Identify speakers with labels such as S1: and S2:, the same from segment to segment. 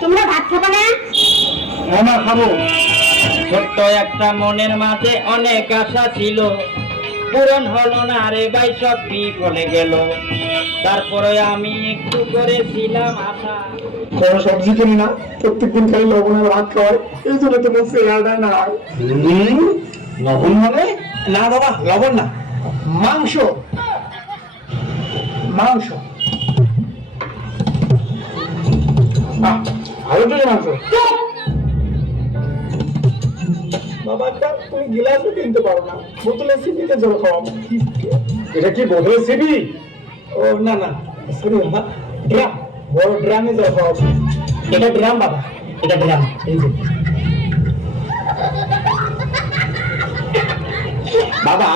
S1: তোমরা ভাত খাবে না?
S2: আমরা খাব।
S3: ছোট্ট একটা মনের মাঝে অনেক আশা ছিল। পূরণ হলো না রে ভাই সব বিফলে গেল। তারপরে আমি একটু করেছিলাম আশা।
S2: কোনো সবজি কিনি না? প্রত্যেকদিন খালি লবণের ভাত খাওয়ায় এই জন্য তোমার না লবণ মানে? না বাবা লবণ না। মাংস। মাংস। ভালো চলে মাংস। বাবা তুমি গিলাসও কিনতে পারো না। বোতলে সিপিতে জল খাওয়াবো এটা কি বোতলে সিপি ও না না সরি বাবা ড্রাম বড় ড্রামে জল এটা ড্রাম বাবা এটা ড্রাম এই যে। বাবা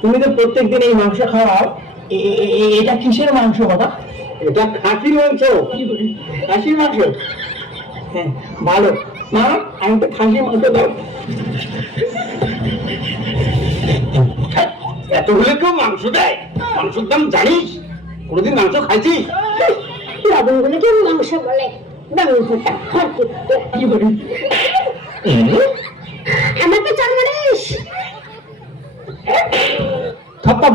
S2: তুমি তো প্রত্যেকদিন এই মাংস খাওয়াও। এটা কিসের মাংস বাবা? এটা খাসির মাংস। খাসির মাংস। হ্যাঁ ভালো। মা আমি তো খাসির মাংস দাও। এতগুলো কেউ মাংস দেয়? মাংসের দাম জানিস? কোনোদিন মাংস খাইছিস?
S1: লবণগুলোকে মাংস বলে। মাংসটা খরচে
S2: কি বলি?
S1: আমাকে চন্দ্রেশ
S2: থাপ্পাম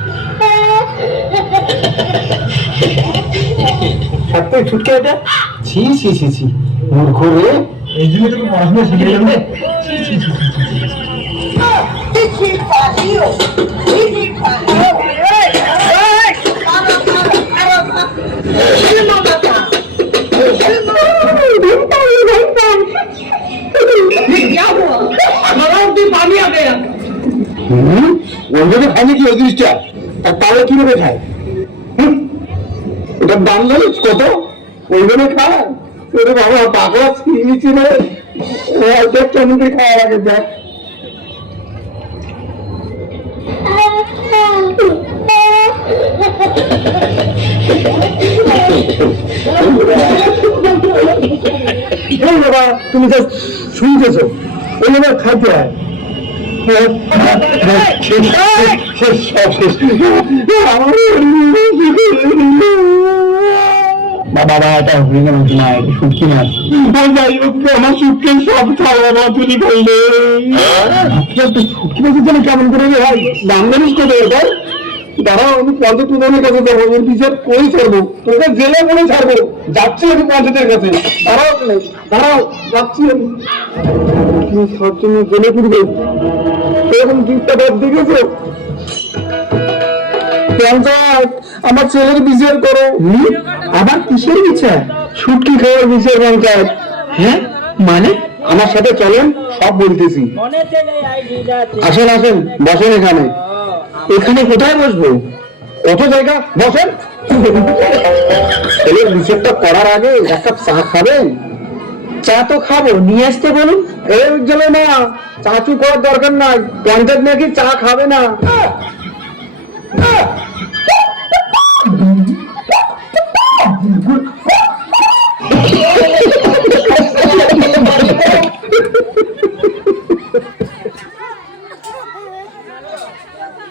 S2: এই ছুটকে এটা। ছি ছি ছি ছি। মূর্খ রে। এই জন্য তোকে পড়াশোনা শিখিয়ে পানি আগে ছি ছি পানি আগে ওই জিনিসটা? তাহলে কীভাবে খায়? ওটার দাম জানিস কত? ওইভাবে খায়? ওরে বাবা পাগলা ছিঁড়িছি রে। ও দেখ। বাবা তুমি যা শুনতেছো ওইভাবে খাইতে হয় শেষ শেষ সব শেষ আমার বাবা এটা হরিণের মতো না এটা শুটকি মাছ যাই হোক আমার শুটকি সব খাওয়া বাবা তুমি করলে শুটকি মাছের জন্য কেমন করে রে ভাই? দাম জানিস কত এটা দাঁড়াও আমি পঞ্চায়েত প্রধানের কাছে যাব এর বিচার করে ছাড়বো। তোকে জেলে বলে ছাড়বো। যাচ্ছি আমি পঞ্চায়েতের কাছে। দাঁড়াও দাঁড়াও যাচ্ছি আমি। তুমি সব জন্য জেলে পুরবে এরকম গিফটটা বাদ দেখেছ? আমার ছেলের বিচার করো। আবার কিসের বিচার? শুটকি খাওয়ার বিচার পঞ্চায়েত হ্যাঁ? মানে? আমার সাথে চলেন, সব বলতেছি। আসেন আসেন, বসেন এখানে। এখানে কোথায় বসবো? কত জায়গা? বসেন। ছেলের বিচারটা করার আগে এক কাপ চা খাবেন? চা তো খাব, নিয়ে আসতে বলুন। এই উজ্জ্বলে না চাচু করার দরকার নাই। পঞ্চায়েত নাকি চা খাবে না? Ah!